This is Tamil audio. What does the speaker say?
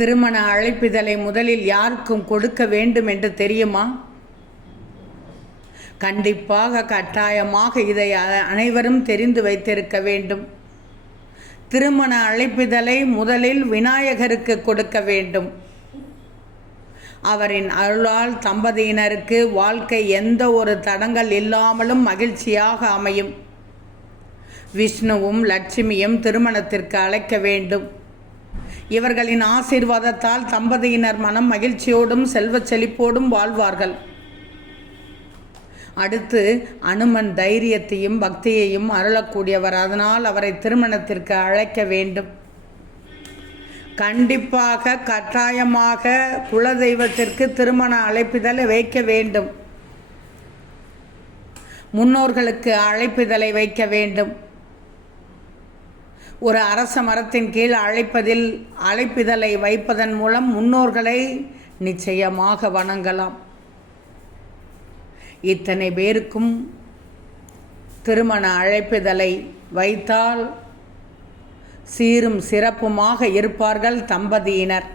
திருமண அழைப்பிதழை முதலில் யாருக்கும் கொடுக்க வேண்டும் என்று தெரியுமா? கண்டிப்பாக கட்டாயமாக இதை அனைவரும் தெரிந்து வைத்திருக்க வேண்டும். திருமண அழைப்பிதழை முதலில் விநாயகருக்கு கொடுக்க வேண்டும். அவரின் அருளால் தம்பதியினருக்கு வாழ்க்கை எந்த ஒரு தடங்கல் இல்லாமலும் மகிழ்ச்சியாக அமையும். விஷ்ணுவும் லட்சுமியும் திருமணத்திற்கு அழைக்க வேண்டும். இவர்களின் ஆசீர்வாதத்தால் தம்பதியினர் மனம் மகிழ்ச்சியோடும் செல்வ செழிப்போடும் வாழ்வார்கள். அடுத்து அனுமன் தைரியத்தையும் பக்தியையும் அருளக்கூடியவர். அதனால் அவரை திருமணத்திற்கு அழைக்க வேண்டும். கண்டிப்பாக கட்டாயமாக குலதெய்வத்திற்கு திருமண அழைப்பிதழை வைக்க வேண்டும். முன்னோர்களுக்கு அழைப்பிதழை வைக்க வேண்டும். ஒரு அரச மரத்தின் கீழ் அழைப்பிதழை வைப்பதன் மூலம் முன்னோர்களை நிச்சயமாக வணங்கலாம். இத்தனை பேருக்கும் திருமண அழைப்பிதழை வைத்தால் சீரும் சிறப்புமாக இருப்பார்கள் தம்பதியினர்.